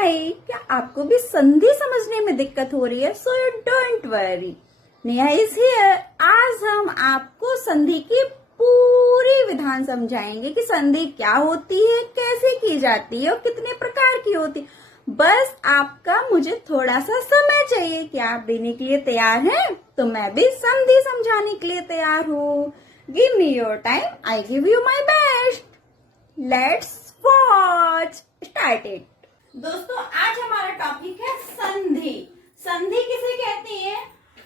हाय, क्या आपको भी संधि समझने में दिक्कत हो रही है? So you don't worry, Neha is here. आज हम आपको संधि की पूरी विधान समझाएंगे कि संधि क्या होती है, कैसे की जाती है और कितने प्रकार की होती है। बस आपका मुझे थोड़ा सा समय चाहिए। क्या आप देने के लिए तैयार हैं? तो मैं भी संधि समझाने के लिए तैयार हूँ। Give me your time, I give you my best. Let's watch started. दोस्तों, आज हमारा टॉपिक है संधि। संधि किसे कहते हैं?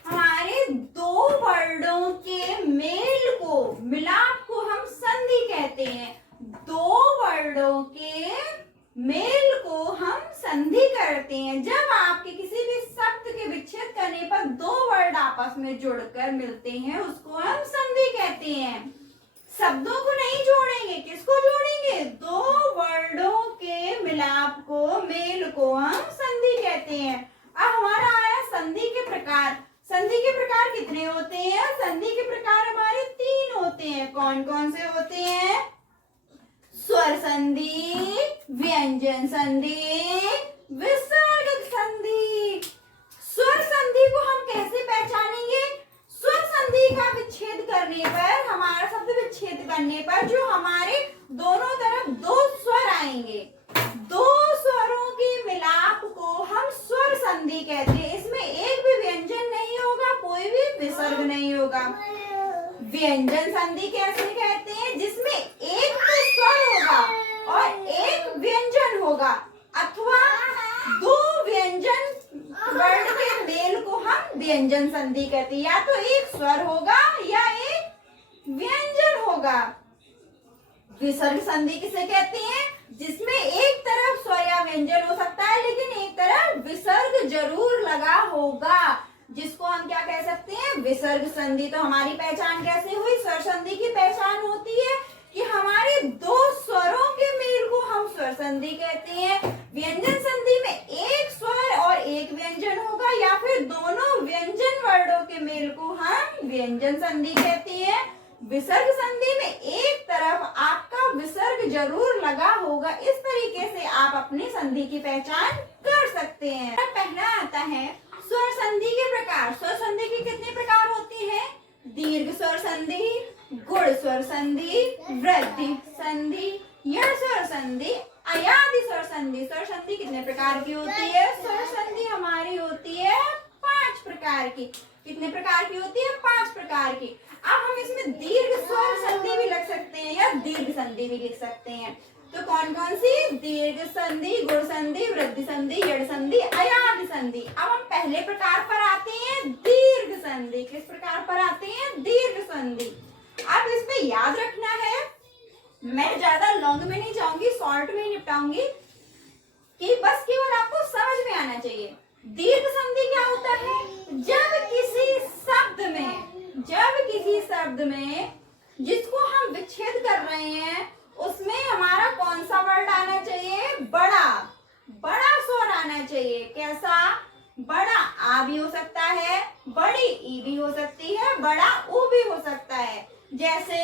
हमारे दो वर्डों के मेल को, मिलाप को हम संधि कहते हैं। दो वर्डों के मेल को हम संधि करते हैं। जब आपके किसी भी शब्द के विच्छेद करने पर दो वर्ड आपस में जुड़कर मिलते हैं, उसको हम संधि कहते हैं। शब्दों को नहीं जोड़ेंगे, किसको जोड़ेंगे? दो वर्डों के मिलाप को, मेल को हम संधि कहते हैं। अब हमारा आया संधि के प्रकार। संधि के प्रकार कितने होते हैं? संधि के प्रकार हमारे तीन होते हैं। कौन कौन से होते हैं? स्वर संधि, व्यंजन संधि, विसर्ग संधि। स्वर संधि को हम कैसे पहचानेंगे? स्वर संधि का विच्छेद करने पर, हमारा शब्द विच्छेद करने पर जो हमारे दोनों तरफ दो स्वर आएंगे, दो स्वरों के मिलाप को हम स्वर संधि कहते हैं। इसमें एक भी व्यंजन नहीं होगा, कोई भी विसर्ग नहीं होगा। व्यंजन संधि कैसे कहते हैं? जिसमें एक तो स्वर होगा और एक व्यंजन होगा, अथवा दो व्यंजन वर्ड के मेल को हम व्यंजन संधि कहते हैं। या तो एक स्वर होगा या एक व्यंजन होगा। विसर्ग संधि किसे कहते हैं? जिसमें एक तरफ स्वर या व्यंजन हो सकता है, लेकिन एक तरफ विसर्ग जरूर लगा होगा, जिसको हम क्या कह सकते हैं? विसर्ग संधि। तो हमारी पहचान कैसे हुई? स्वर संधि की पहचान होती है कि हमारे दो स्वरों के मेल को हम स्वर संधि कहते हैं। व्यंजन संधि में एक स्वर और एक व्यंजन होगा, या फिर दोनों व्यंजन वर्डों के मेल को हम व्यंजन संधि कहते हैं। विसर्ग संधि में एक तरफ आपका विसर्ग जरूर लगा होगा। इस तरीके से आप अपनी संधि की पहचान कर सकते हैं। पहला आता है स्वर संधि के प्रकार। स्वर संधि के कितने प्रकार होती है? दीर्घ स्वर संधि, गुण स्वर संधि, वृद्धि संधि, यह स्वर संधि, अयादि स्वर संधि। स्वर संधि कितने प्रकार की होती है? स्वर संधि हमारी होती है 5 प्रकार की। कितने प्रकार की होती है? 5 प्रकार की। अब हम इसमें दीर्घ स्वर संधि भी लिख सकते हैं या दीर्घ संधि भी लिख सकते हैं। तो कौन कौन सी? दीर्घ संधि, गुण संधि, वृद्धि संधि, यड़ संधि, अयादि संधि। अब हम पहले प्रकार पर आते हैं, दीर्घ संधि। किस प्रकार पर आते हैं? दीर्घ संधि। अब इसमें याद रखना है, मैं ज्यादा लॉन्ग में नहीं जाऊंगी, शॉर्ट में निपटाऊंगी, कि बस केवल आपको समझ में आना चाहिए। दीर्घ संधि क्या होता है? जब किसी शब्द में जिसको हम विच्छेद कर रहे हैं, उसमें हमारा कौन सा वर्ड आना चाहिए? बड़ा स्वर आना चाहिए। कैसा? बड़ा आ भी हो सकता है, बड़ी ई भी हो सकती है, बड़ा ऊ भी हो सकता है। जैसे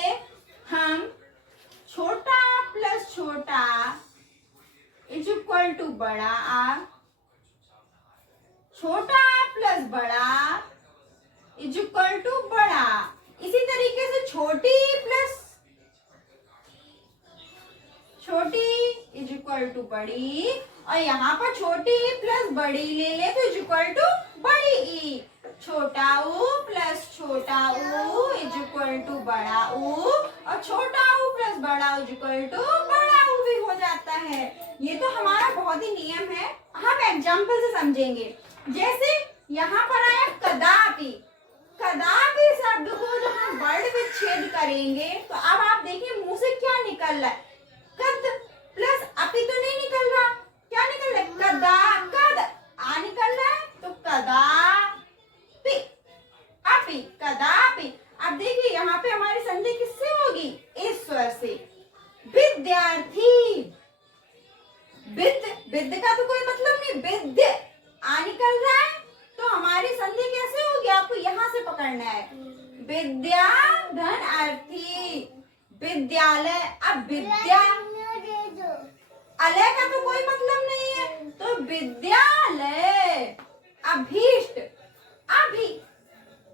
हम छोटा प्लस छोटा इज इक्वल टू बड़ा आ, छोटा प्लस बड़ा इज इक्वल टू बड़ा। इसी तरीके से छोटी प्लस छोटी इज इक्वल टू बड़ी, और यहाँ पर छोटी प्लस बड़ी ले ले तो इज इक्वल टू बड़ी ई। छोटा ऊ प्लस छोटा ऊ इज इक्वल टू बड़ा ऊ, और छोटा ऊ प्लस बड़ा इज इक्वल टू बड़ा ऊ भी हो जाता है। ये तो हमारा बहुत ही नियम है। हम एग्जाम्पल से समझेंगे। जैसे यहाँ पर आया कदापि। कदापि शब्द को जब हम वर्ड विच्छेद करेंगे, तो अब आप देखिए मुंह से क्या निकल रहा है? कद प्लस अपि तो नहीं निकल रहा, क्या निकल रहा है? कद आ निकल रहा है, तो कदापि, अपि, कदापि। अब देखिए यहाँ पे हमारी संधि किससे होगी? इस स्वर से। विद्यार्थी, विद्य का तो कोई मतलब नहीं, विद्य आ निकल रहा है, तो हमारी संधि कैसे होगी? आपको यहाँ से पकड़ना है। विद्या धन अर्थी, विद्यालय। अब विद्या, अलय का तो कोई मतलब विद्यालय। अभीष्ट, अभी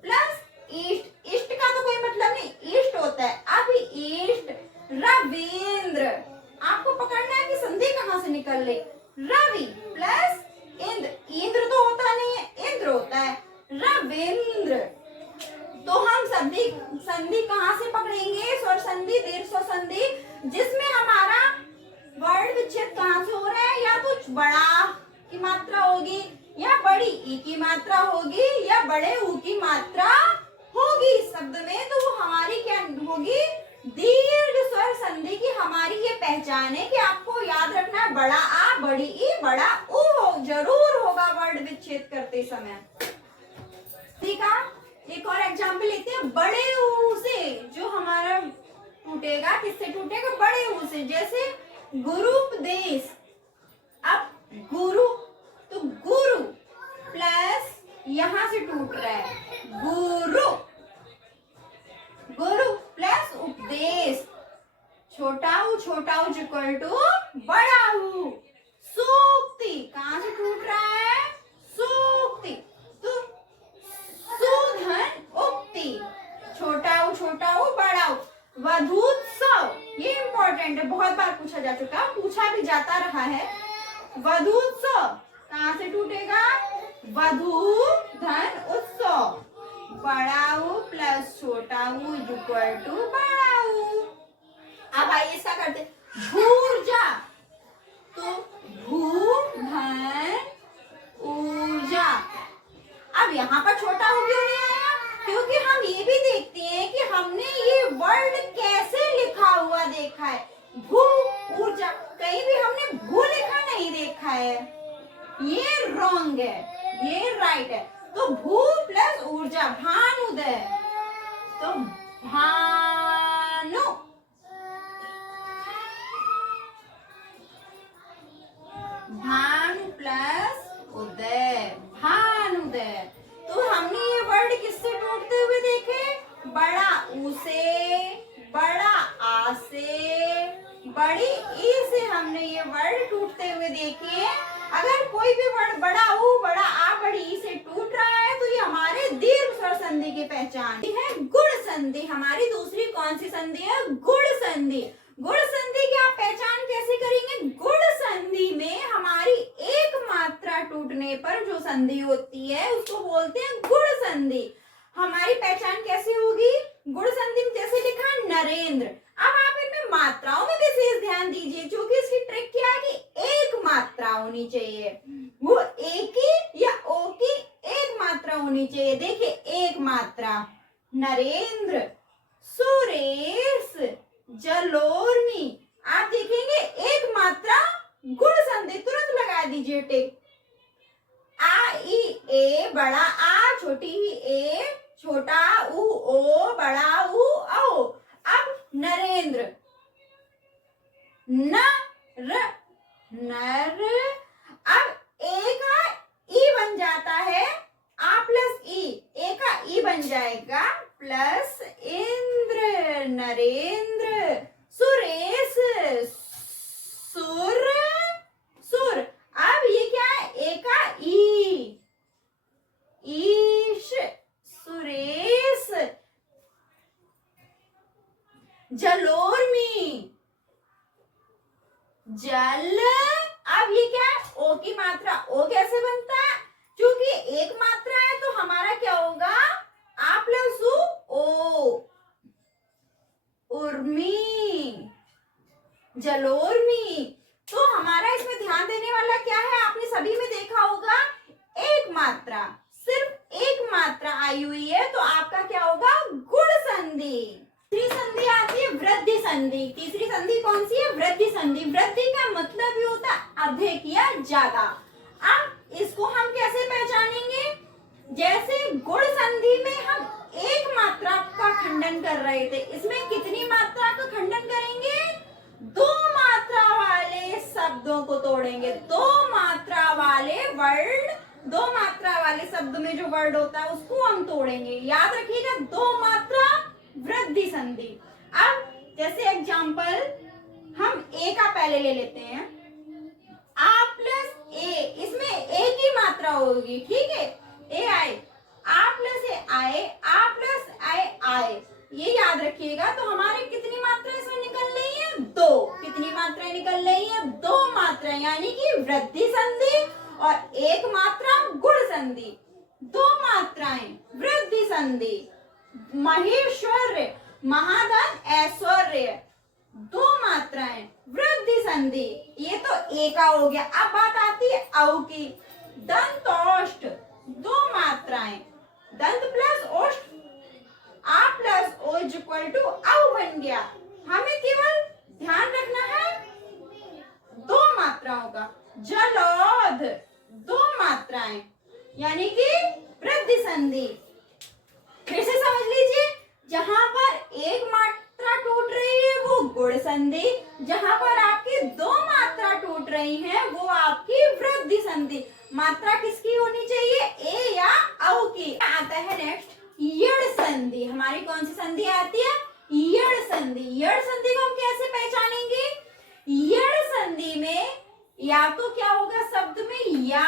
प्लस इष्ट, इष्ट का तो कोई मतलब नहीं, इष्ट होता है, अभी इष्ट। रविंद्र, आपको पकड़ना है कि संधि कहां से निकल रही। रवि प्लस इंद्र, इंद्र तो होता नहीं है, इंद्र होता है। रविंद्र। तो हम संधि कहां से पकड़ेंगे, स्वर संधि, दीर्घ स्वर संधि, जिसमें हमारा वर्ण विच्छेद कहां से हो रहा है, या तो बड़ा की मात्रा होगी, या बड़ी ई की मात्रा होगी, या बड़े ऊ की मात्रा होगी शब्द में, तो वो हमारी क्या होगी, दीर्घ स्वर संधि की हमारी ये पहचान है कि आपको याद रखना है बड़ा आ, बड़ी ई, बड़ा ऊ हो जरूर होगा वर्ण विच्छेद करते समय। ठीक है, एक और एग्जाम्पल लेते हैं। बड़े ऊ से जो हमारा टूटेगा, किससे टूटेगा, बड़े ऊ से। जैसे गुरुपदेश, अब गुरु, तो गुरु प्लस यहां से टूट रहा है, गुरु, गुरु प्लस उपदेश, छोटा ऊ इक्वल टू बड़ा ऊ। सूक्ति कहां से टूट रहा है, सूक्ति, तो सुधन उक्ति, छोटा ऊ बड़ा ऊ। वधूत्सव, ये इंपॉर्टेंट है, बहुत बार पूछा जा चुका, पूछा भी जाता रहा है। वधूत्सव कहां से टूटेगा, वधू धन उत्सव, बड़ा ऊ प्लस छोटा ऊ इक्वल टू बड़ा ऊ। अब आइए इसका करते, भूर्जा, तो भू धन ऊर्जा। अब यहाँ पर छोटा ऊ क्यों नहीं आया, क्योंकि हम ये भी देखते हैं कि हमने ये वर्ड कैसे लिखा हुआ देखा है, भू ऊर्जा, कहीं भी हमने भू लिखा नहीं देखा है, ये रॉन्ग है, ये राइट है। तो भू प्लस ऊर्जा, भानुदय, तो भानु, भानु प्लस उदय, भानुदय। तो हमने ये वर्ड किससे टूटते हुए देखे, बड़ा ऊ से, बड़ा आ से, बड़ी ई से हमने ये वर्ड टूटते हुए देखे। अगर कोई भी वर्ड बड़ा ऊ, बड़ा आ, बड़ी ई से टूट रहा है तो ये हमारे दीर्घ स्वर संधि की पहचान है। गुण संधि हमारी दूसरी कौन सी संधि है, गुण संधि। गुण संधि की आप पहचान कैसे करेंगे, गुण संधि में हमारी एक मात्रा टूटने पर जो संधि होती है उसको बोलते हैं गुण संधि। हमारी पहचान कैसे होगी, गुण संधि में जैसे लिखा नरेंद्र। अब आप इनमें मात्राओं में विशेष ध्यान दीजिए, क्योंकि इसकी ट्रिक क्या है कि एक मात्रा होनी चाहिए, वो एक की या ओ की एक मात्रा होनी चाहिए। देखिए एक मात्रा, नरेंद्र, सुरेश, जलोर्मी। आप देखेंगे एक मात्रा गुण संधि, तुरंत लगा दीजिए टिक। आ ई ए, बड़ा आ, छोटी ही ए, छोटा ऊ ओ, बड़ा ऊ औ। अब नरेंद्र, न र, नर। अब ए का ई बन जाता है, आ प्लस ई, ए का ई बन जाएगा प्लस इंद्र, नरेंद्र। सुरेश, सुर, सुर। अब ये क्या है, ए का ई, ईश, सुरेश। जलोर्मी, जल। अब ये क्या है, ओ की मात्रा, ओ कैसे बनता है, क्योंकि एक मात्रा है तो हमारा क्या होगा, आ प्लस ओ, उर्मी, जलोर्मी। तो हमारा इसमें ध्यान देने वाला क्या है, आपने सभी में देखा होगा, एक मात्रा, सिर्फ एक मात्रा आई हुई है तो आपका क्या होगा, गुण संधि। तीसरी संधि आती है वृद्धि संधि। तीसरी संधि कौन सी है, वृद्धि संधि। वृद्धि का मतलब ये होता है अधिक या ज्यादा। अब इसको हम कैसे पहचानेंगे, जैसे गुण संधि में हम एक मात्रा का खंडन कर रहे थे, इसमें कितनी मात्रा का खंडन करेंगे, दो मात्रा वाले शब्दों को तोड़ेंगे। दो मात्रा वाले वर्ड, दो मात्रा वाले शब्द में जो वर्ड होता है उसको हम तोड़ेंगे। याद रखिएगा, दो मात्रा वृद्धि संधि। अब जैसे एग्जाम्पल हम ए का पहले ले लेते हैं, आ प्लस ए, इसमें होगी, ठीक है। ए आए, आ प्लस ए आए, आ प्लस आए आए, ये याद रखिएगा। तो हमारे कितनी मात्राएं इसमें निकल रही है? दो। कितनी मात्राएं निकल रही है? दो मात्राएं, यानी कि वृद्धि संधि और एक मात्रा गुण संधि। दो मात्राएं वृद्धि संधि, महेश्वर्य महाधन ऐश्वर्य, दो मात्राएं वृद्धि संधि। ये तो ए का हो गया। अब बात आती है औ की। दंत औष्ठ, दो मात्राएं, दंत प्लस औष्ठ, आ प्लस ओ इज इक्वल टू औ बन गया। हमें केवल ध्यान रखना है दो मात्राओं का। जलोध, दो मात्राएं, यानी कि वृद्धि संधि। फिर से समझ लीजिए, जहां पर एक मात्रा टूट रही है वो गुण संधि, जहां पर आपकी दो मात्रा टूट रही है वो आपकी वृद्धि संधि। मात्रा किसकी होनी चाहिए? ए या औ की। आता है नेक्स्ट यड़ संधि। हमारी कौन सी संधि आती है? यड़ संधि। यड़ संधि को हम कैसे पहचानेंगे? यड़ संधि में या तो क्या होगा शब्द में, या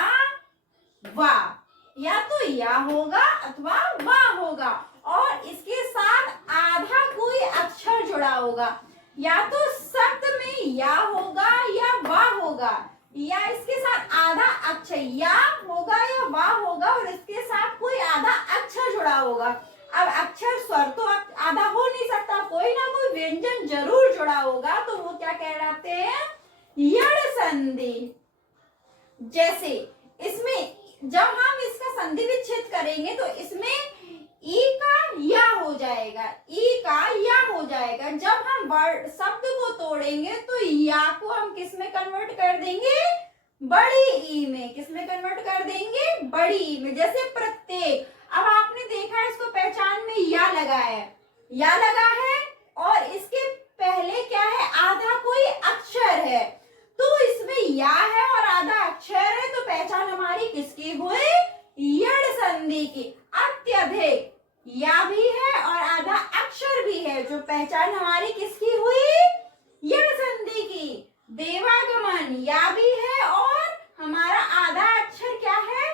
वा, या तो या होगा अथवा वा होगा, और इसके साथ आधा कोई अक्षर जुड़ा होगा। या तो शब्द में या होगा या वा होगा, या इसके साथ आधा अक्षर या होगा या वा होगा और इसके साथ कोई आधा अक्षर जुड़ा होगा। अब अक्षर स्वर तो आधा हो नहीं सकता, कोई ना कोई व्यंजन जरूर जुड़ा होगा, तो वो क्या कहलाते हैं? यड़ संधि। जैसे इसमें जब हम इसका संधि विच्छेद करेंगे तो इसमें ई का या हो जाएगा, ई का या हो जाएगा। जब हम वर्ड शब्द को तोड़ेंगे तो या को हम किस में कन्वर्ट कर देंगे? बड़ी ई में। किस में कन्वर्ट कर देंगे? बड़ी ई में। जैसे प्रत्येक, अब आपने देखा इसको पहचान में या लगा है, या लगा है और इसके पहले क्या है? आधा कोई अक्षर है, तो इसमें या है और आधा अक्षर है, तो पहचान हमारी किसकी हुई? यड़ संधि की। अत्यधिक या भी है और आधा अक्षर भी है, जो पहचान हमारी किसकी हुई? यड़ संधि की। देवागमन, या भी है और हमारा आधा अक्षर क्या है?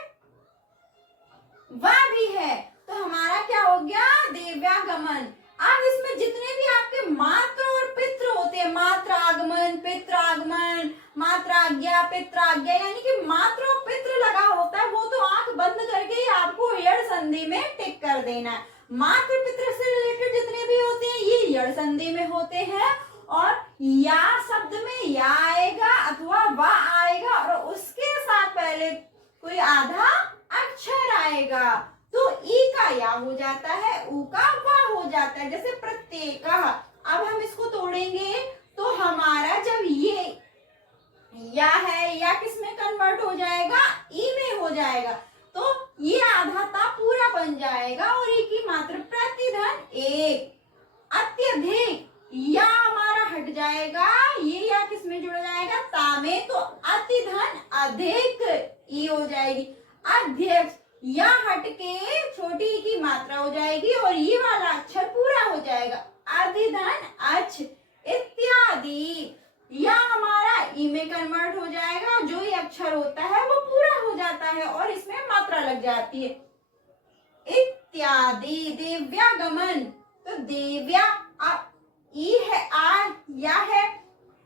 वा भी है, तो हमारा क्या हो गया? देव्यागमन। अब इसमें जितने भी आपके मात्र और पितृ होते हैं, मात्र आगमन, पितृ आगमन, मात्राज्ञा, पित्राज्ञा, यानी कि मात्र और पितृ लगा होता है, वो तो आंख बंद करके ही आपको यड़ संधि में टिक कर देना है। मात्र पितृ से रिलेटेड जितने भी होते हैं ये यड़ संधि में होते हैं, और या शब्द में या आएगा अथवा वा आएगा और उसके साथ पहले कोई आधा अक्षर आएगा, तो ई का या हो जाता है, ऊ का वा हो जाता है। जैसे प्रत्येक। अब हम इसको तोड़ेंगे तो हमारा जब ये या है, या किस में कन्वर्ट हो जाएगा? ई में हो जाएगा, तो ये आधा ता पूरा बन जाएगा और ई की मात्र प्रतिधन एक। अत्यधिक, या हमारा हट जाएगा, ये या किस में जुड़ जाएगा? ता में, तो अतिधन अधिक ई हो जाएगी। अध्यक्ष, या हट के छोटी ई की मात्रा हो जाएगी और ये वाला अक्षर पूरा हो जाएगा। अधिधन अच इत्यादि, या हमारा ई में कन्वर्ट हो जाएगा, जो ये अक्षर होता है वो पूरा हो जाता है और इसमें मात्रा लग जाती है। इत्यादि। देव्यागमन, तो देव्या ई है, आ या है,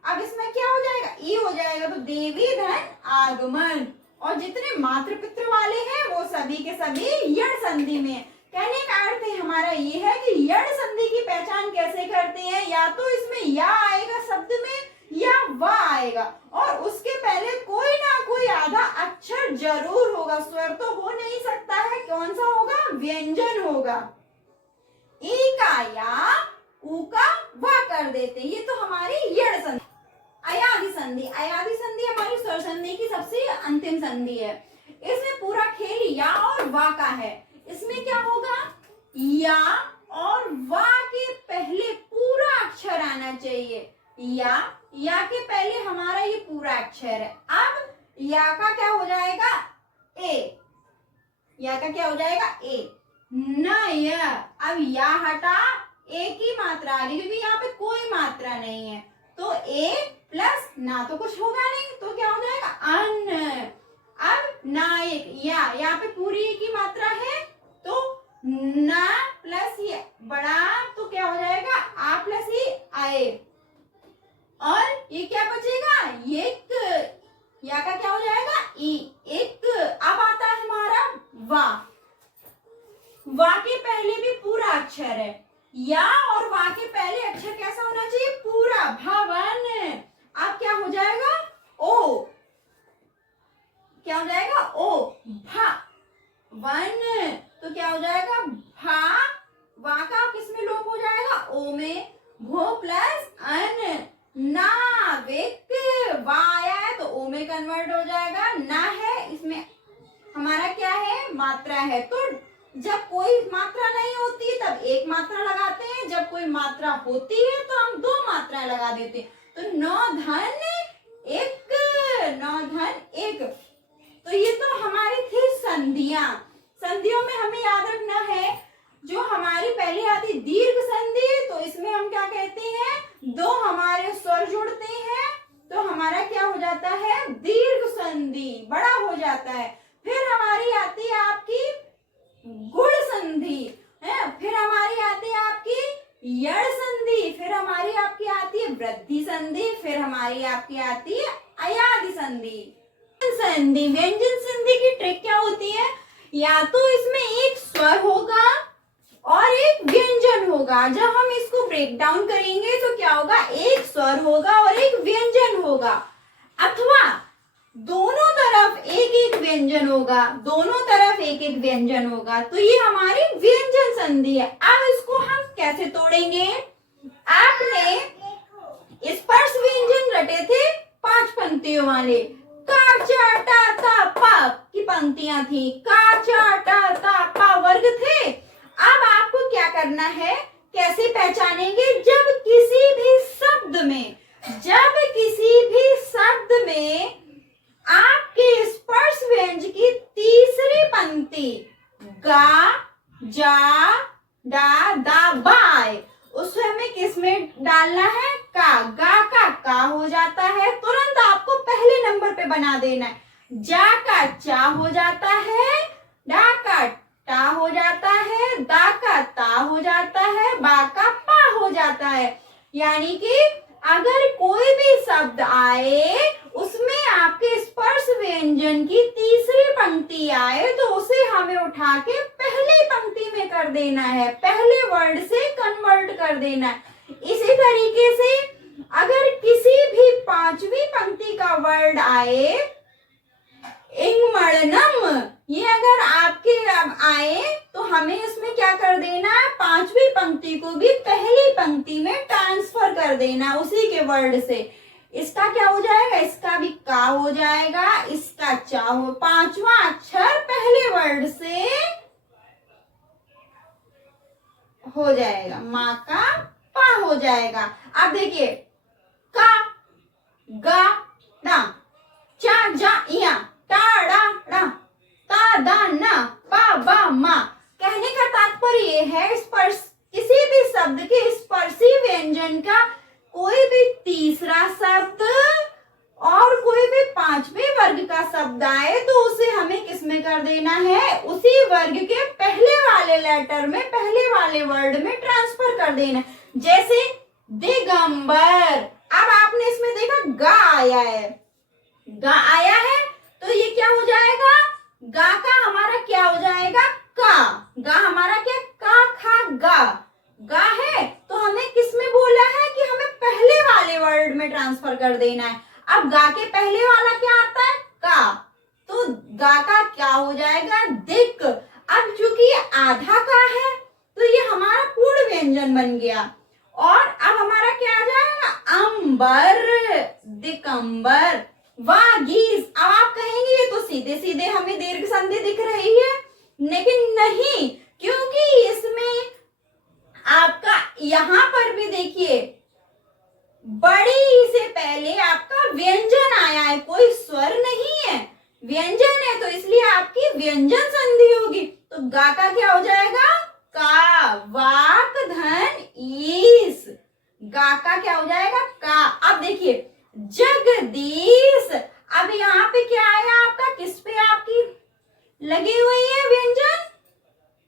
अब इसमें क्या हो जाएगा? ई हो जाएगा, तो देवी धन आगमन। और जितने मातृ पितृ वाले हैं वो सभी के सभी यड़ संधि में। कहने का अर्थ है हमारा ये है कि यड़ संधि की पहचान कैसे करते हैं? या तो इसमें या आएगा शब्द में या वा आएगा और उसके पहले कोई ना कोई आधा अक्षर जरूर होगा। स्वर तो हो नहीं सकता है, कौन सा होगा? व्यंजन होगा। ई का या, ऊ का वा कर देते, ये तो हमारी यड़ संधि। अयादि संधि। अयादि संधि हमारी स्वर संधि की सबसे अंतिम संधि है। इसमें पूरा खेल या और वा का है। इसमें क्या होगा? या और वा के पहले पूरा अक्षर आना चाहिए। या के पहले हमारा ये पूरा अक्षर है। अब या का क्या हो जाएगा? ए। या का क्या हो जाएगा? ए। न या, अब या हटा, ए की मात्रा आ गई, क्योंकि यहाँ पे कोई मात्रा नहीं है, तो ए प्लस ना तो कुछ होगा नहीं, तो क्या हो जाएगा? अन्न। अब नायक। या यहाँ पे पूरी एक ही मात्रा है तो ना प्लस ये बड़ा तो क्या हो जाएगा आ प्लस ही आए। और ये क्या बचेगा एक, या का क्या हो जाएगा ई एक। अब आता है हमारा वा। वा के पहले भी पूरा अक्षर है, या और वा के पहले अक्षर कैसा होना चाहिए पूरा भवन। अब क्या हो जाएगा ओ, क्या हो जाएगा ओ भा वन, तो क्या हो जाएगा भा। वा का किसमें लोप हो जाएगा ओ में, भो प्लस अन नाविक। वा आया है तो ओ में कन्वर्ट हो जाएगा, ना है इसमें हमारा क्या है मात्रा है। तो जब कोई मात्रा नहीं होती तब एक मात्रा लगाते हैं, जब कोई मात्रा होती है तो हम दो मात्रा लगा देते हैं। तो नौ धन एक, नौ धन एक। तो ये तो हमारी थी संधियां। संधियों में हमें याद रखना है जो हमारी पहले आती दीर्घ संधि, तो इसमें हम क्या कहते हैं दो हमारे स्वर जुड़ते हैं तो हमारा क्या हो जाता है दीर्घ संधि, बड़ा हो जाता है। फिर हमारी आती है आपकी गुण संधि है, फिर हमारी आती है आपकी यड़ संधि, फिर हमारी आपकी आती है वृद्धि संधि, फिर हमारी आपकी आती है अयादि संधि। संधि व्यंजन संधि की ट्रिक क्या होती है, या तो इसमें एक स्वर होगा और एक व्यंजन होगा। जब हम इसको ब्रेक डाउन करेंगे तो क्या होगा एक स्वर होगा और एक व्यंजन होगा, अथवा दोनों तरफ एक एक व्यंजन होगा, दोनों तरफ एक एक व्यंजन होगा। तो ये हमारी व्यंजन संधि है। अब इसको हम कैसे तोड़ेंगे, आपने स्पर्श व्यंजन रटे थे 5 पंक्तियों वाले, का चा टा ता पा की पंक्तियां थी, का चा टा ता पा वर्ग थे। अब आपको क्या करना है, कैसे पहचानेंगे, जब किसी भी शब्द में, जब किसी भी शब्द में आपके स्पर्श व्यंजन की तीसरी पंक्ति गा जा डा दा बाय, उसमें हमें किसमें डालना है का। गा का हो जाता है, तुरंत आपको पहले नंबर पे बना देना है। जा का चा हो जाता है, डा का टा हो जाता है, दा का ता हो जाता है, बा का पा हो जाता है। यानी कि अगर कोई भी शब्द आए उसमें आपके स्पर्श व्यंजन की तीसरी पंक्ति आए तो उसे हमें उठा के पहली पंक्ति में कर देना है, पहले वर्ड से कन्वर्ट कर देना है। इसी तरीके से अगर किसी भी 5वीं पंक्ति का वर्ड आए, इंगमणनम, ये अगर आपके आए तो हमें इसमें क्या कर देना है, 5वीं पंक्ति को भी पहली पंक्ति में ट्रांसफर कर देना उसी के वर्ड से। इसका क्या हो जाएगा, इसका भी का हो जाएगा, इसका चा हो, 5वां अक्षर पहले वर्ड से हो जाएगा, माँ का पा हो जाएगा। अब देखिए का गा डा चा जा या टा डा डा ता दा ना पा बा मा। कहने का तात्पर्य ये है स्पर्श, किसी भी शब्द के स्पर्शी व्यंजन का कोई भी तीसरा शब्द और कोई भी 5वें वर्ग का शब्द आए तो उसे हमें किसमें कर देना है, उसी वर्ग के पहले वाले लेटर में, पहले वाले वर्ड में ट्रांसफर कर देना। जैसे दिगंबर, अब आपने इसमें देखा गा आया है, गा आया है तो ये क्या हो जाएगा, गा का हमारा क्या हो जाएगा का। गा हमारा क्या, का खा गा, गा है तो हमें किसमें बोला है कि हमें पहले वाले वर्ड में ट्रांसफर कर देना है। अब गा के पहले वाला क्या आता है का, तो गा का क्या हो जाएगा दिक। अब चूंकि ये आधा का है तो ये हमारा पूर्ण व्यंजन बन गया। और अब हमारा क्या आ जाएगा अंबर, दिकंबर, वागीज। अब आप कहेंगे ये तो सीधे सीधे हमें दीर्घ संधि दिख रही है, लेकिन नहीं, क्योंकि इसमें आपका यहां पर भी देखिए बड़ी से पहले आपका व्यंजन आया है, कोई स्वर नहीं है, व्यंजन है, तो इसलिए आपकी व्यंजन संधि होगी। तो गा का क्या हो जाएगा का, वाक धन ईस, गा का क्या हो जाएगा का। अब देखिए जगदीश, अब यहाँ पे क्या आया आपका, किस पे आपकी लगी हुई है व्यंजन,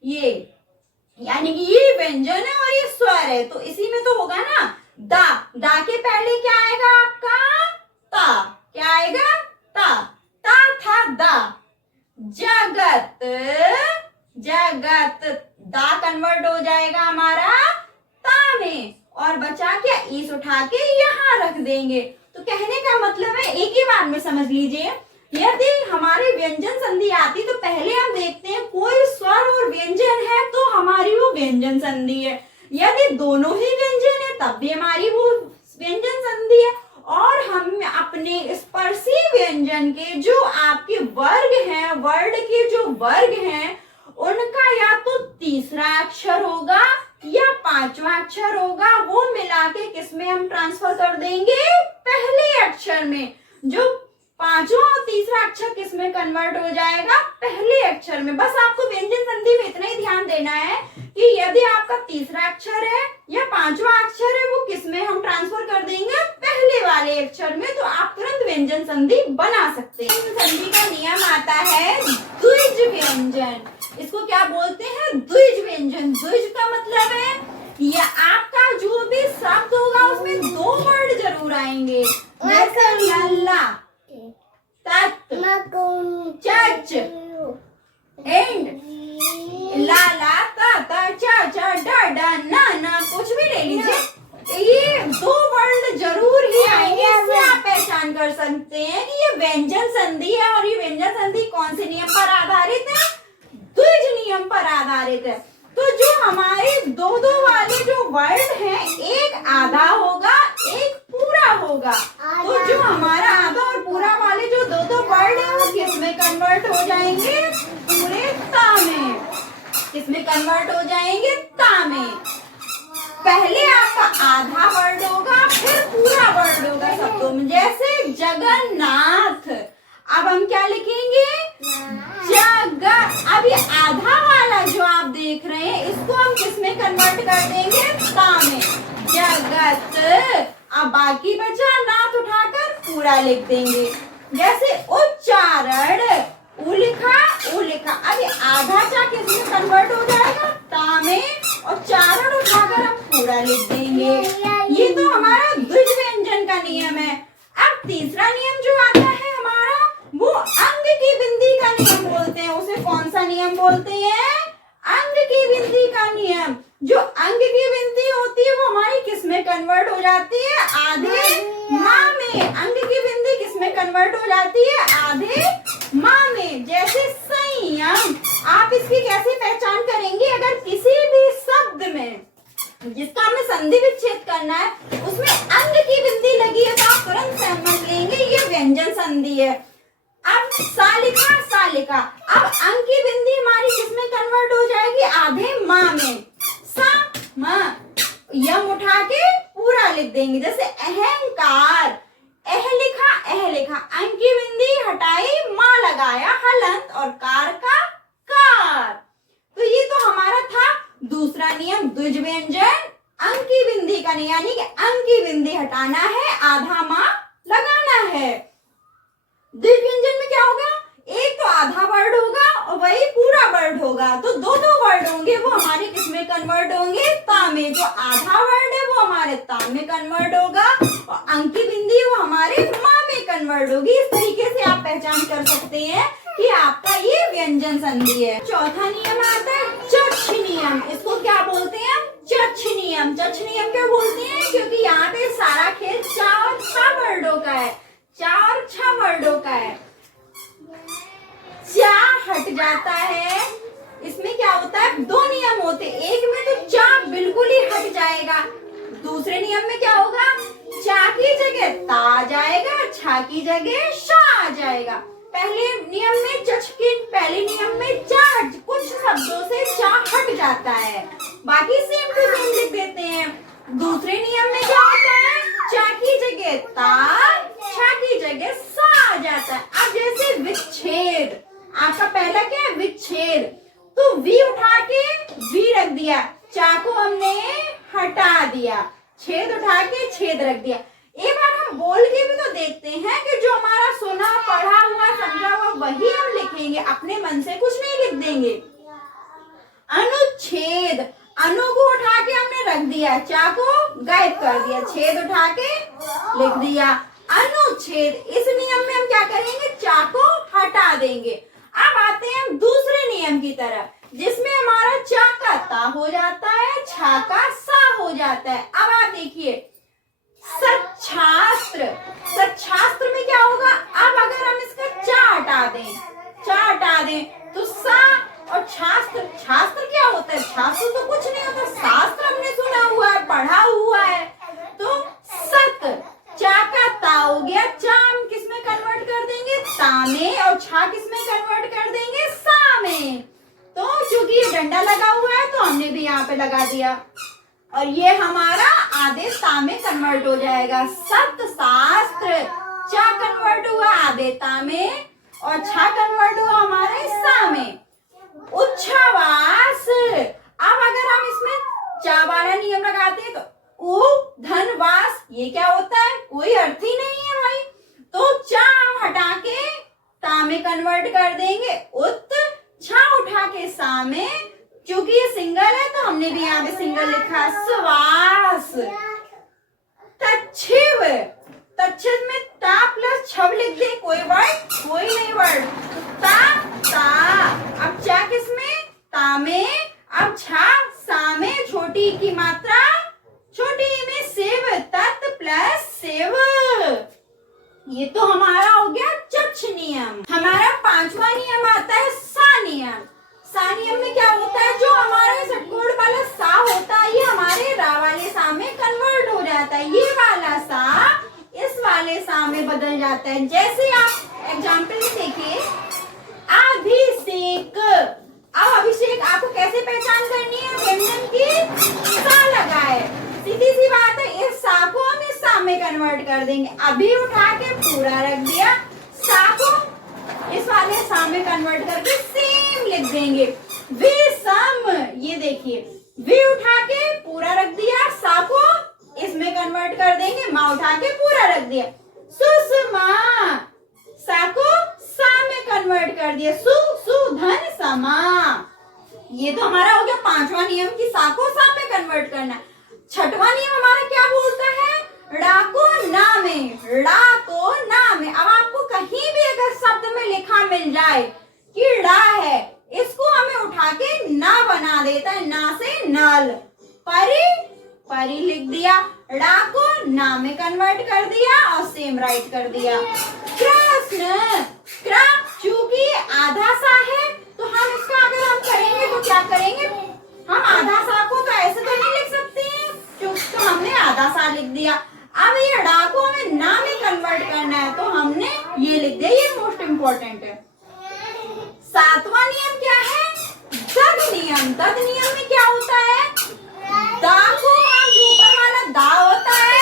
ये यानी कि ये व्यंजन है और ये स्वर है, तो इसी में तो होगा ना दा। दा के पहले क्या आएगा आपका ता, क्या आएगा ता, ता था दा। जगत, जगत, दा कन्वर्ट हो जाएगा हमारा ता में, और बचा क्या ईस उठा के यहाँ रख देंगे। तो कहने का मतलब है, एक ही बार में समझ लीजिए, यदि हमारी व्यंजन संधि आती तो पहले हम देखते हैं कोई स्वर और व्यंजन है तो हमारी वो व्यंजन संधि है, यदि दोनों ही व्यंजन है तब भी हमारी वो व्यंजन संधि है। और हम अपने स्पर्शी व्यंजन के जो आपके वर्ग हैं, वर्ड के जो वर्ग हैं, उनका या तो तीसरा अक्षर होगा या पांचवा अक्षर होगा, वो मिला के किसमें हम ट्रांसफर कर देंगे पहले अक्षर में। जो पांचवा और तीसरा अक्षर किसमें कन्वर्ट हो जाएगा पहले अक्षर में। बस आपको व्यंजन संधि में इतना ही ध्यान देना है कि यदि आपका तीसरा अक्षर है या पांचवा अक्षर है, वो किसमें हम ट्रांसफर कर देंगे पहले वाले अक्षर में, तो आप तुरंत व्यंजन संधि बना सकते हैं। संधि का नियम आता है द्विज व्यंजन। इसको क्या बोलते हैं द्विज व्यंजन। द्विज का मतलब है ये आपका जो भी शब्द होगा उसमें दो वर्ड जरूर आएंगे, जैसे लल्ला, तत्, चच, एंड, लाला, ता, चा, डा, ना, कुछ भी ले लीजिए, ये दो वर्ड जरूर ही आएंगे। इससे आप पहचान कर सकते हैं कि ये व्यंजन संधि है, और ये व्यंजन संधि कौन से नियम पर आधारित है, द्विज नियम पर आधारित है। तो जो हमारे दो वाले जो वर्ड हैं, एक आधा होगा एक पूरा होगा, तो जो हमारा आधा और पूरा वाले जो दो वर्ड है वो किसमें कन्वर्ट हो जाएंगे पूरे ता में, किसमें कन्वर्ट हो जाएंगे ता में। पहले आपका आधा वर्ड होगा फिर पूरा वर्ड होगा शब्दों में, जैसे जगन्नाथ। अब हम क्या लिखेंगे जग। अब ये आधा वाला जो आप देख रहे हैं इसको हम किसमें कन्वर्ट कर देंगे ता में, जगत। अब बाकी बचा नाथ उठाकर पूरा लिख देंगे, जैसे उच्चारण, उ लिखा उ लिखा। अब ये आधा चा किसमें कन्वर्ट हो जाएगा ता में, और चारण उठाकर हम पूरा लिख देंगे। ये तो हमारा द्विज व्यंजन का नियम है। अब तीसरा नियम जो आता है हमारा, वो अंग की बिंदी का नियम बोलते हैं। उसे कौन सा नियम बोलते हैं अंग की बिंदी का नियम। जो अंग की बिंदी होती है वो हमारी किसमें कन्वर्ट हो जाती है आधे माँ में। अंग की बिंदी किसमें कन्वर्ट हो जाती है आधे माँ में, जैसे संयम। आप इसकी कैसे पहचान करेंगे, अगर किसी भी शब्द में जिसका हमें संधि विच्छेद करना है उसमें अंग की बिंदी लगी है तो आप तुरंत समझ लेंगे ये व्यंजन संधि है। अब सा लिखा, अब अंग की बिंदी हमारी किसमें कन्वर्ट हो जाएगी आधे माँ में, सा माँ। यम उठा के पूरा लिख देंगे, जैसे अहंकार, एह लिखा, अंग की बिंदी हटाई, माँ लगाया हलंत, और कार का कार। तो ये तो हमारा था दूसरा नियम द्विज व्यंजन अंग की बिंदी का, यानी कि अंग की बिंदी हटाना है, आधा माँ लगाना है। द्विज व्यंजन में क्या होगा, एक तो आधा वर्ड होगा और वही पूरा वर्ड होगा, तो दो वर्ड होंगे, वो हमारे किसमें कन्वर्ट होंगे ता में। जो आधा वर्ड है वो हमारे ता में कन्वर्ट होगा, और अंग की बिंदी वो हमारे माँ में कन्वर्ट होगी। इस तरीके से आप पहचान कर सकते हैं कि आपका ये व्यंजन संधि है। चौथा नियम आता है चक्ष नियम। इसको क्या बोलते हैं चक्ष नियम। चक्ष नियम क्यों बोलते हैं, क्योंकि यहाँ पे सारा खेल 4 और 6 वर्डों का है, 4 और 6 वर्डों का है। चा हट जाता है, इसमें क्या होता है 2 नियम होते हैं, एक में तो चा बिल्कुल ही हट जाएगा, दूसरे नियम में क्या होगा चा की जगह ता आ जाएगा, छा की जगह शा आ जाएगा। पहले नियम में चच के पहले नियम में चा हट, कुछ शब्दों से चा हट जाता है, बाकी सेम टू सेम लिख देते हैं। दूसरे नियम में क्या होता है चा की जगह ता, छा की जगह सा आ जाता है। अब जैसे विच्छेद, आपका पहला क्या है विच्छेद, तो वी उठा के वी रख दिया, चा को हमने हटा दिया, छेद उठा के छेद रख दिया। एक बार हम बोल के भी तो देखते हैं कि जो हमारा सुना पढ़ा हुआ समझा हुआ वही हम लिख लिखेंगे, अपने मन से कुछ नहीं लिख देंगे। अनुच्छेद, अनु को उठा के हमने रख दिया, चा को गायब कर दिया, छेद उठा के लिख दिया, अनुच्छेद। इस नियम में हम क्या करेंगे, चा को हटा देंगे। अब आते हैं हम दूसरे नियम की तरफ, जिसमें हमारा चा का ता हो जाता है, छा का सा हो जाता है। अब आप देखिए सच्छास्त्र, सच्छास्त्र में क्या होगा, अब अगर हम इसका चा हटा दें, चा हटा दें तो सा और छास्त्र, छास्त्र क्या होता है, छास्त्र तो कुछ नहीं होता, शास्त्र हमने सुना हुआ है, पढ़ा हुआ है। तो सत, चा का ता हो गया, चा हम किस में कन्वर्ट कर देंगे, ता में, और छा किस में कन्वर्ट कर देंगे, सा में। तो चूंकि ये डंडा लगा हुआ है तो हमने भी यहाँ पे लगा दिया, और ये हमारा आदेश ता में कन्वर्ट हो जाएगा। सत शास्त्र, चा कन्वर्ट हुआ आदेता में और छा कन्वर्ट हुआ हमारे सा में। उच्छ्वास, अब अगर हम इसमें चा वाला नियम लगाते हैं तो उ धनवास, ये क्या होता है, कोई अर्थ ही नहीं है भाई। तो चा हम हटा के ता में कन्वर्ट कर देंगे, उत, छा उठा के सा में, क्योंकि ये सिंगल है तो हमने भी यहाँ पे सिंगल लिखा। श्वास, तच्छिव, तच्छिव में ता प्लस छव लिख दे, कोई वर्ड, कोई नहीं वर्ड, ता ता। अब चा किसमें, ता में, अब छा सा में, छोटी की मात्रा छोटी में सेव, तत् प्लस सेव। ये तो हमारा हो गया चक्ष नियम। हमारा पांचवा नियम आता है सा नियम। सा नियम में क्या होता है, जो हमारे षटकोण वाला सा होता है ये हमारे रा वाले सा में कन्वर्ट हो जाता है, ये वाला सा इस वाले सा में बदल जाता है। जैसे आप एग्जाम्पल देखिए, अभिषेक, अब अभिषेक आपको कैसे पहचान करनी है, व्यंजन की सा लगा है, सीधी सी बात है, इस सा को हम इस सा में कन्वर्ट कर देंगे। अभी उठा के पूरा रख दिया, सा को इस वाले सा में कन्वर्ट करके सेम लिख देंगे। विषम, ये देखिए, वी उठा के पूरा रख दिया, सा को इसमें कन्वर्ट कर देंगे, माँ उठा के पूरा रख दिया। सुषमा, सा को सा में कन्वर्ट कर दिया, सु सु धन समा। ये तो हमारा हो गया पांचवा नियम की सा को सा में कन्वर्ट करना। छठवां नियम हमारा क्या बोलता है, ड़ा को ना में, ड़ा को ना में। अब आपको कहीं भी अगर शब्द में लिखा मिल जाए कि ड़ा है, इसको हमें उठा के ना बना देता है, ना से नल, परी परी लिख दिया, ड़ा को ना में कन्वर्ट कर दिया और सेम राइट कर दिया। कृष्ण, क्र, चूंकि आधा सा है तो हम इसका अगर हम करेंगे तो क्या करेंगे, हम आधा सा को तो ऐसे तो नहीं लिख सकते हैं, तो हमने आधा सा लिख दिया। अब ये ड़ा को हमें ना में कन्वर्ट करना है तो हमने ये लिख दिया, ये मोस्ट इंपॉर्टेंट है। सातवां नियम क्या है, दद नियम। दद नियम में क्या होता है, दा को हम जो ऊपर वाला दा होता है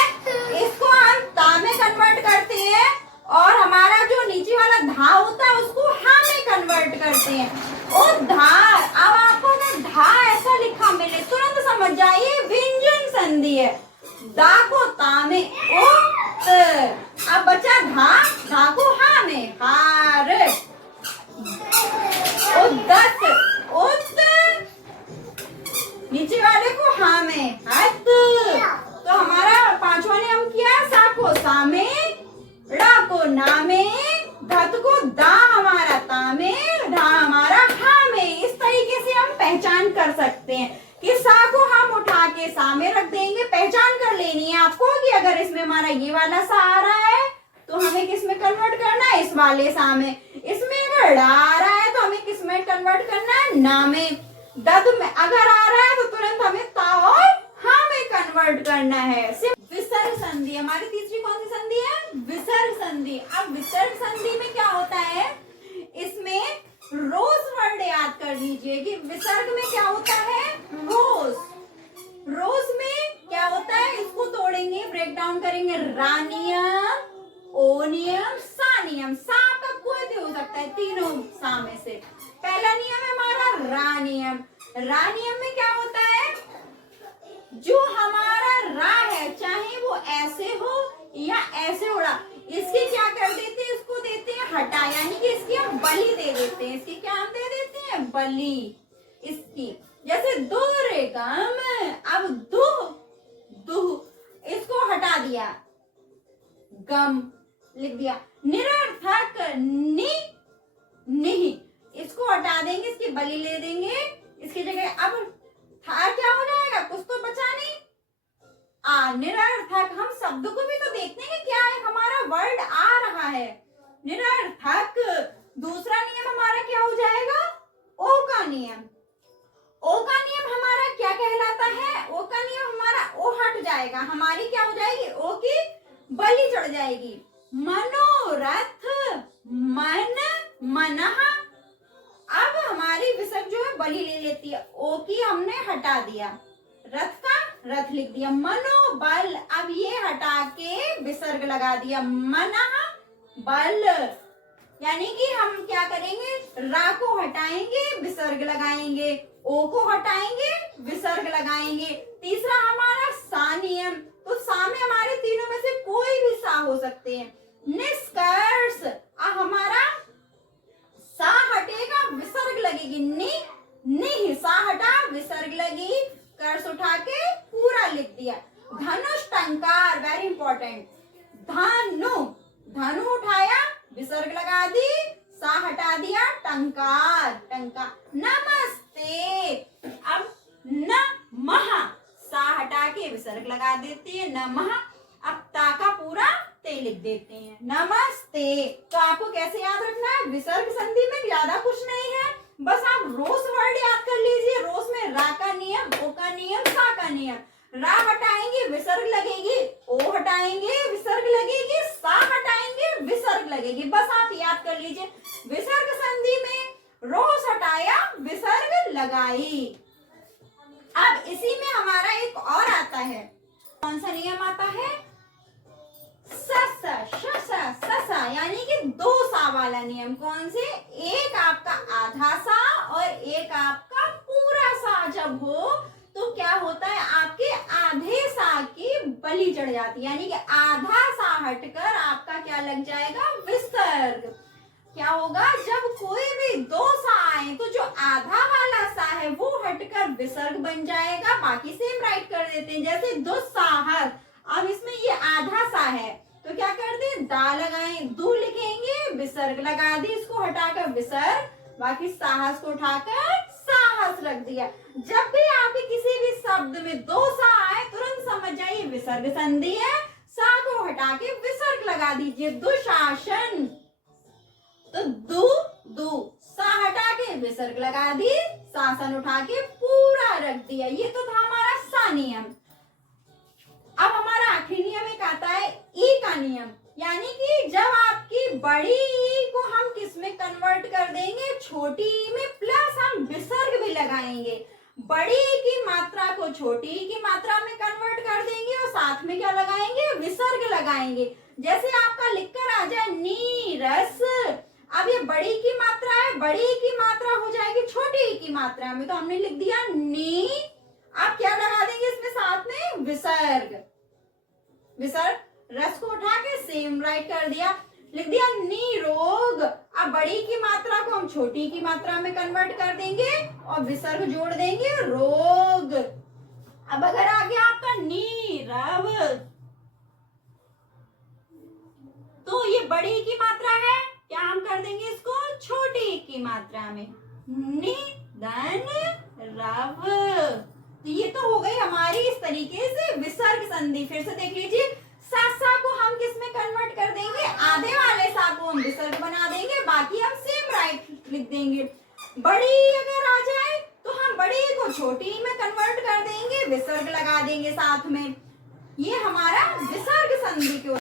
इसको हम ता में कन्वर्ट करते हैं, और हमारा जो नीचे वाला धा होता है उसको हा में कन्वर्ट करते हैं। उद्धार, अब आपको अगर धा ऐसा लिखा मिले तुरंत समझ जाइए व्यंजन संधि है, दा को ता में उत, अब बचा धा, धा को हा में हार। उद्दत, उत, नीचे वाले को हा में हत। तो हमारा पांचवा नियम किया, सा को सा में, ड़ा को ना में, धत को दा हमारा ता में, ढा हमारा हा में। इस तरीके से हम पहचान कर सकते हैं कि सा को हम उठा के सा में रख देंगे। पहचान कर लेनी है आपको कि अगर इसमें हमारा ये वाला सा आ रहा है तो हमें किस में कन्वर्ट करना है, इस वाले सा में। इसमें अगर ड़ा आ रहा है तो हमें किस में कन्वर्ट करना है, ना में। दद में अगर आ रहा है तो तुरंत हमें ता और हा में कन्वर्ट करना है। विसर्ग संधि, हमारी तीसरी कौन सी संधि है, विसर्ग संधि। अब विसर्ग संधि में क्या होता है, इसमें रोज वर्ड याद कर लीजिए कि विसर्ग में क्या होता है, रोज। रोज में क्या होता है, इसको तोड़ेंगे, ब्रेक डाउन करेंगे, रानियम, ओनियम, सानियम। सा आपका कोई भी हो सकता है तीनों सा में से। पहला नियम है हमारा रानियम। रानियम में क्या होता है, जो हमारा रा है चाहे वो ऐसे हो या ऐसे उड़ा, इसकी क्या कर देते हैं, इसको देते हैं हटा, यानी कि इसकी हम बलि दे देते हैं। इसकी क्या हम दे देते हैं, बलि। इसकी जैसे दो रे गम, अब दुह दुह, इसको हटा दिया, गम लिख दिया। निरर्थक नि नहीं, इसको हटा देंगे, इसकी बलि ले देंगे, इसकी जगह अब था क्या हो जाएगा, कुछ तो बचा नहीं, निरर्थक। हम शब्द को भी तो देखते हैं कि क्या है, हमारा वर्ड आ रहा है, निरर्थक। दूसरा नियम हमारा क्या हो जाएगा, ओ का नियम। ओ का नियम हमारा क्या कहलाता है, ओ का नियम हमारा ओ हट जाएगा, हमारी क्या हो जाएगी, ओ की बलि चढ़ जाएगी। मनोरथ, मन मनः, अब हमारी विसर्ग जो है बलि ले लेती है, ओ की हमने हटा दिया, रथ का रथ लिख दिया। मनोबल, अब ये हटा के विसर्ग लगा दिया, मनः बल, यानी कि हम क्या करेंगे, रा को हटाएंगे विसर्ग लगाएंगे, ओ को हटाएंगे विसर्ग लगाएंगे। तीसरा हमारा सा नियम, तो सा में हमारे तीनों में से कोई भी सा हो सकते हैं। निष्कर्ष, हमारा सा हटेगा विसर्ग लगेगी, नि सा हटा विसर्ग लगी, कर्ष उठा के पूरा लिख दिया। धनुष टंकार, वेरी इंपॉर्टेंट, धनु धनु उठाया विसर्ग लगा दी, सा हटा दिया, टंकार टंकार। नमस्ते, अब नमः, सा हटा के विसर्ग लगा देते हैं, नमः। अब ता का पूरा ते लिख देते हैं, नमस्ते। तो आपको कैसे याद रखना है, विसर्ग संधि में ज्यादा कुछ नहीं है, बस आप रोस वर्ड याद कर लीजिए। रोस में रा का नियम, ओ का नियम, सा का नियम। रा हटाएंगे विसर्ग लगेगी, ओ हटाएंगे विसर्ग लगेगी, सा हटाएंगे विसर्ग लगेगी, बस आप याद कर लीजिए। विसर्ग संधि में रोस हटाया विसर्ग लगाई। अब इसी में हमारा एक और आता है, कौन सा नियम आता है, ससा शसा ससा, यानी कि दो सा वाला नियम। कौन से, एक आपका आधा सा और एक आपका पूरा सा जब हो तो क्या होता है, आपके आधे सा की बलि चढ़ जाती है, यानी कि आधा सा हटकर आपका क्या लग जाएगा, विसर्ग। क्या होगा, जब कोई भी दो सा आए तो जो आधा वाला सा है वो हटकर विसर्ग बन जाएगा, बाकी सेम राइट कर देते हैं। जैसे दुस्साहस, अब इसमें ये आधा सा है तो क्या कर दे, दा लगाए, दू लिखेंगे विसर्ग लगा दी, इसको हटाकर विसर्ग, बाकी साहस को उठाकर साहस रख दिया। जब भी आपके किसी भी शब्द में दो सा आए तुरंत समझ जाइए विसर्ग संधि है, सा को हटा के विसर्ग लगा दीजिए। दुशासन, तो दू दू, सा हटा के विसर्ग लगा दी, शासन उठा के पूरा रख दिया। ये तो था हमारा सा नियम। अब हमारा आखिरी नियम एक आता है ई का नियम, यानी कि जब आपकी बड़ी ई को हम किस में कन्वर्ट कर देंगे, छोटी ई में, प्लस हम विसर्ग भी लगाएंगे। बड़ी ई की मात्रा को छोटी ई की मात्रा में कन्वर्ट कर देंगे और साथ में क्या लगाएंगे, विसर्ग लगाएंगे। जैसे आपका लिखकर आ जाए नीरस, अब ये बड़ी की मात्रा है, बड़ी की मात्रा हो जाएगी छोटी की मात्रा में, तो हमने लिख दिया नी। आप क्या लगा देंगे इसमें साथ में, विसर्ग। विसर्ग, रस को उठा के सेम राइट कर दिया, लिख दिया निरोग। अब बड़ी की मात्रा को हम छोटी की मात्रा में कन्वर्ट कर देंगे और विसर्ग जोड़ देंगे, रोग। अब अगर आ गया आपका नीरव, तो ये बड़ी की मात्रा है, क्या हम कर देंगे इसको छोटी की मात्रा में, निधन रव। तो ये तो हो गई हमारी इस तरीके से विसर्ग संधि। फिर से देख लीजिए, सा को हम किस में कन्वर्ट कर देंगे, आधे वाले सा को हम विसर्ग बना देंगे, बाकी हम सेम राइट लिख देंगे। बड़ी अगर आ जाए तो हम बड़ी को छोटी में कन्वर्ट कर देंगे, विसर्ग लगा देंगे साथ में। ये हमारा विसर्ग संधि के